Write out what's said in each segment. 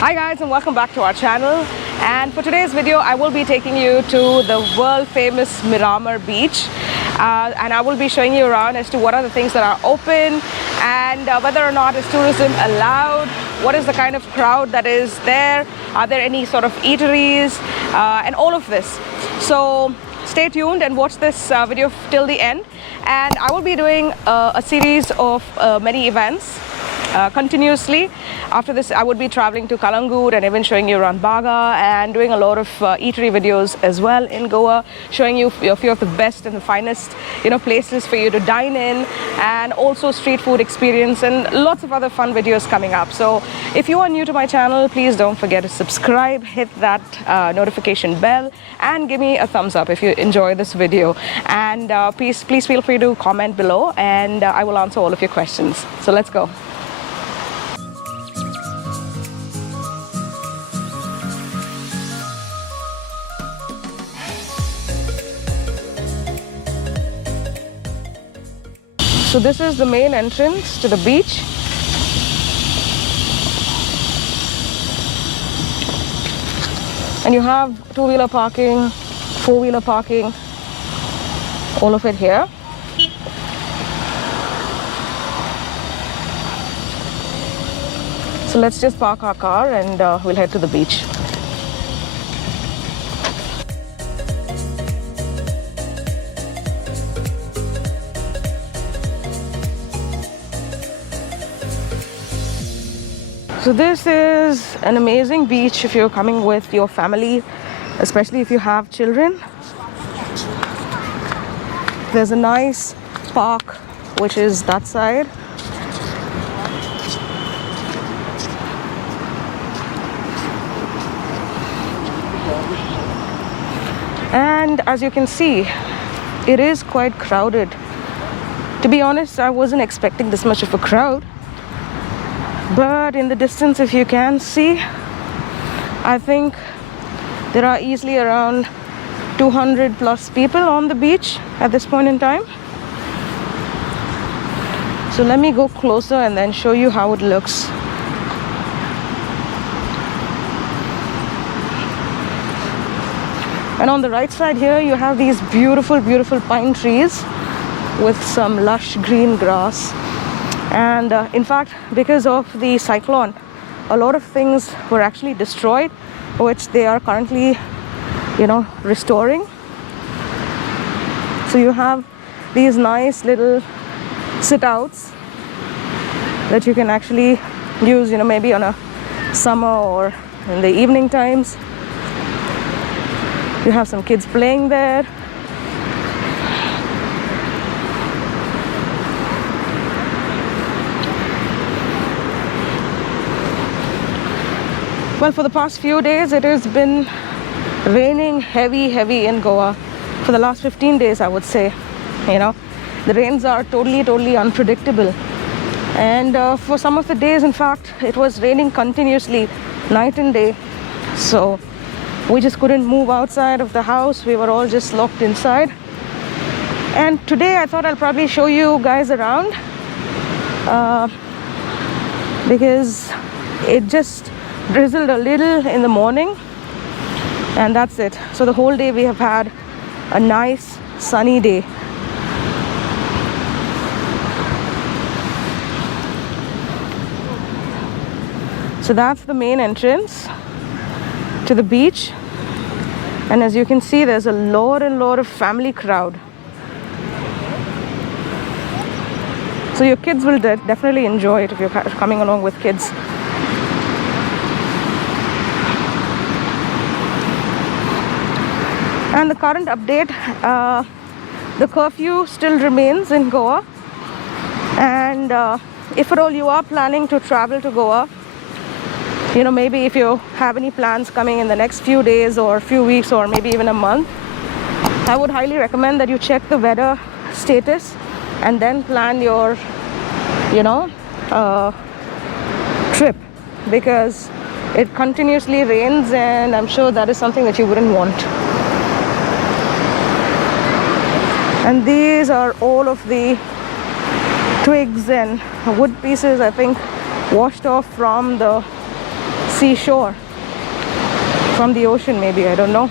Hi guys, and welcome back to our channel. And for today's video I will be taking you to the world famous Miramar Beach, and I will be showing you around as to what are the things that are open and whether or not is tourism allowed, what is the kind of crowd that is there, are there any sort of eateries, and all of this. So stay tuned and watch this video till the end, and I will be doing a series of many events continuously. After this I would be traveling to Kalangut and even showing you around Baga and doing a lot of eatery videos as well in Goa, showing you a few of the best and the finest places for you to dine in, and also street food experience and lots of other fun videos coming up. So if you are new to my channel, please don't forget to subscribe, hit that notification bell, and give me a thumbs up if you enjoy this video, and please feel free to comment below, and I will answer all of your questions. So let's go. So this is the main entrance to the beach. And you have two-wheeler parking, four-wheeler parking, all of it here. So let's just park our car and we'll head to the beach. So this is an amazing beach if you're coming with your family, especially if you have children. There's a nice park which is that side. And as you can see, it is quite crowded. To be honest, I wasn't expecting this much of a crowd. But in the distance, if you can see, I think there are easily around 200 plus people on the beach at this point in time. So let me go closer and then show you how it looks. And on the right side here, you have these beautiful, beautiful pine trees with some lush green grass. And in fact, because of the cyclone, a lot of things were actually destroyed, which they are currently, restoring. So you have these nice little sit-outs that you can actually use, maybe on a summer or in the evening times. You have some kids playing there. Well, for the past few days, it has been raining heavy in Goa. For the last 15 days, I would say. The rains are totally unpredictable. And for some of the days, in fact, it was raining continuously, night and day. So we just couldn't move outside of the house. We were all just locked inside. And today, I thought I'll probably show you guys around. Because it just drizzled a little in the morning, and that's it. So the whole day we have had a nice sunny day. So that's the main entrance to the beach, and as you can see, there's a lot of family crowd. So your kids will definitely enjoy it if you're coming along with kids. And the current update, the curfew still remains in Goa, and if at all you are planning to travel to Goa, maybe if you have any plans coming in the next few days or few weeks or maybe even a month, I would highly recommend that you check the weather status and then plan your trip, because it continuously rains, and I'm sure that is something that you wouldn't want. And these are all of the twigs and wood pieces, I think, washed off from the seashore from the ocean, maybe, I don't know.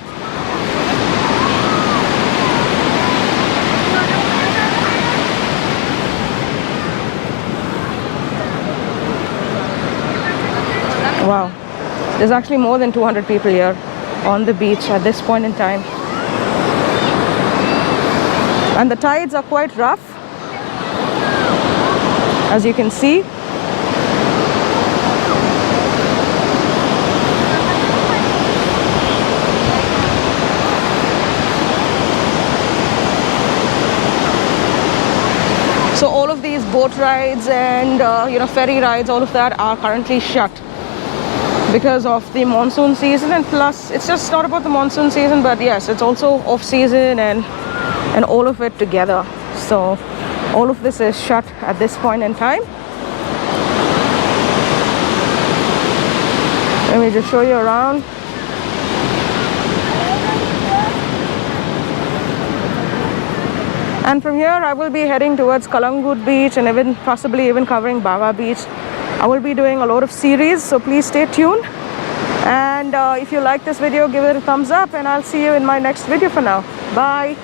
Wow, there's actually more than 200 people here on the beach at this point in time. And the tides are quite rough, as you can see. So all of these boat rides and ferry rides, all of that are currently shut because of the monsoon season. And plus, it's just not about the monsoon season, but yes, it's also off season and all of it together. So all of this is shut at this point in time. Let me just show you around. And from here, I will be heading towards Kalangut Beach and possibly even covering Baga Beach. I will be doing a lot of series, so please stay tuned. And if you like this video, give it a thumbs up, and I'll see you in my next video for now. Bye.